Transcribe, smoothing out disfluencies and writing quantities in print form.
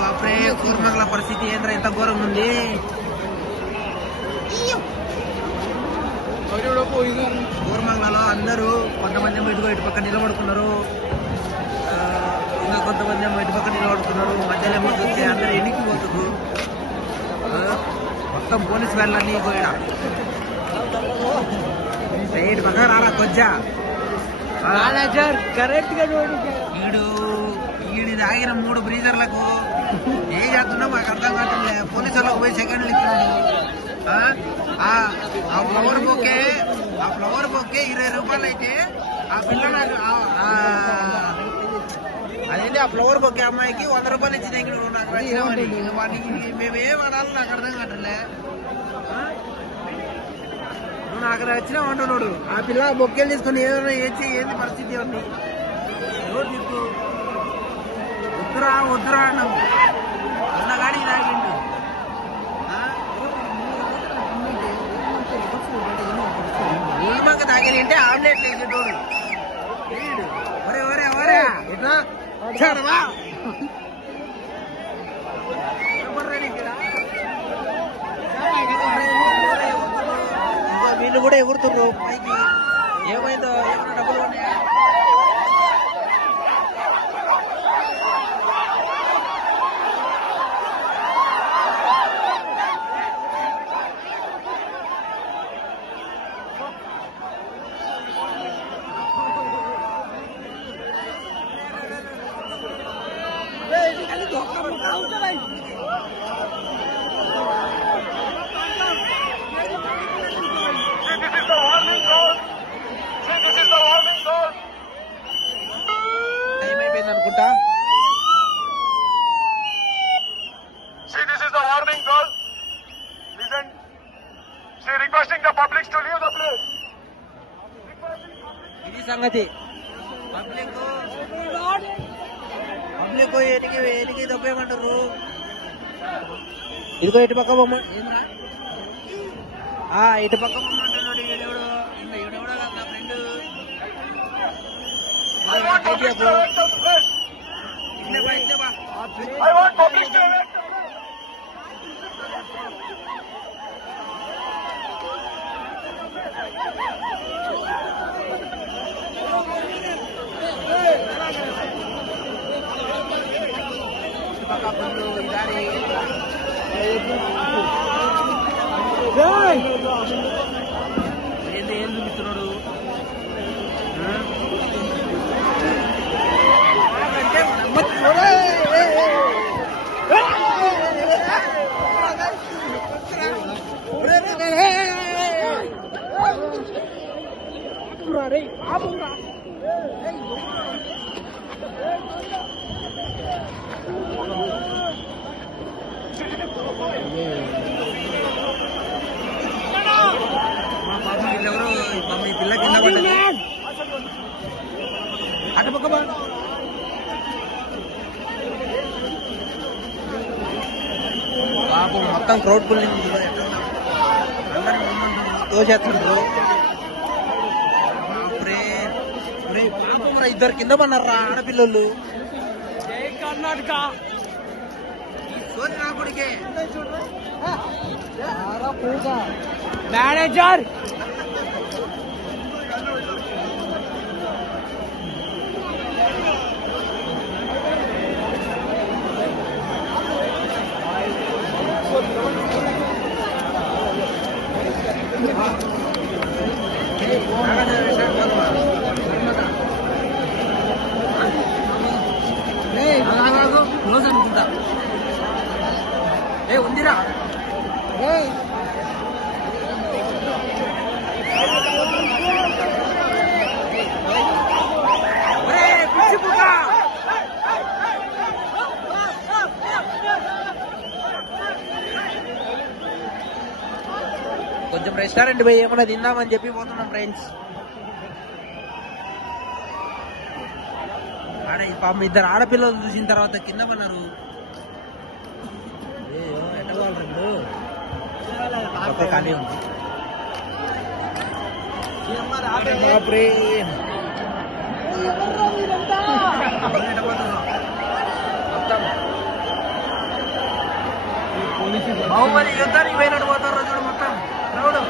బాప్రే కోరమంగళ పరిస్థితి ఏంద్రా ఎంత ఘోరంగా ఉంది. కోరమంగళలో అందరూ కొంతమంది ఇటు పక్క నిలబడుకున్నారు, ఇంకా కొంతమంది ఇటు పక్క నిలబడుతున్నారు. మధ్యలో ఏమో చూస్తే అందరూ ఎన్నికి పోతున్నారు. మొత్తం పోలీసు వాళ్ళని పోయాడా ఇటు పక్క రారా కొజ్జా కరెక్ట్ గా ఈడి తాగిన 3 బ్రీజర్లకు ఏం చేస్తున్నా మాకు అర్థం కావట్లే. పోలీసు వాళ్ళకు పోయి సెకండ్లు ఇస్తున్నాడు. ఆ ఫ్లవర్ బొకే 20 రూపాయలు అయితే ఆ పిల్లలు అదేంటి ఆ ఫ్లవర్ బొకే అమ్మాయికి 100 రూపాయలు ఇచ్చిన నాకు నచ్చినామని వాడికి మేమేం వాడాలో నాకు అర్థం కావట్లే. నాకు నచ్చిన అంటున్నాడు. ఆ పిల్ల బొక్కేలు తీసుకుని ఏదైనా ఏంది పరిస్థితి ఉంది. వద్దురా అన్నావు అన్నగాడికి తాగిండు. ఊళ్ళమాక తాగేది ఆమ్లెట్ వేసేటోడు. ఒరే ఎట్లా చదవా వీళ్ళు కూడా ఎగురుతున్నారు పైకి. ఏమైందో ఏమైనా డబ్బులు ఉన్నాయా? టైం అయిపోయింది అనుకుంటా. ఇది సంగతి. పబ్లిక్ ఎనికి దొబ్బేయమంటారు. ఇదిగో ఇటు పక్క బొమ్మ, ఇటు పక్క బొమ్మ అంటున్నాడు. ఈడెవడో నా ఫ్రెండ్. ఏం చూపిస్తున్నాడు. ఈ పిల్ల కింద పడ్డది. అటు పక్క పాపం మొత్తం క్రౌడ్ పుల్లింగ్ తోసేస్తుండ్రు. పాపం రా, 2 కింద పన్నారా ఆడపిల్లలు. కర్ణాటక సోదినాకుడికే మేనేజర్ క్లోజ్ అనుకుంటా. ఉందిరా కొంచెం రెస్టారెంట్ పోయి ఏమన్నా తిందామని చెప్పి పోతున్నాం ఫ్రెండ్స్. పాపం 2 ఆడపిల్లలు చూసిన తర్వాత కింద పన్నారు. ఖాళీ ఉంది. మొత్తం బాహుబలి యుద్ధానికి పోయినట్టు పోతారు చూడు మొత్తం క్రౌడ్.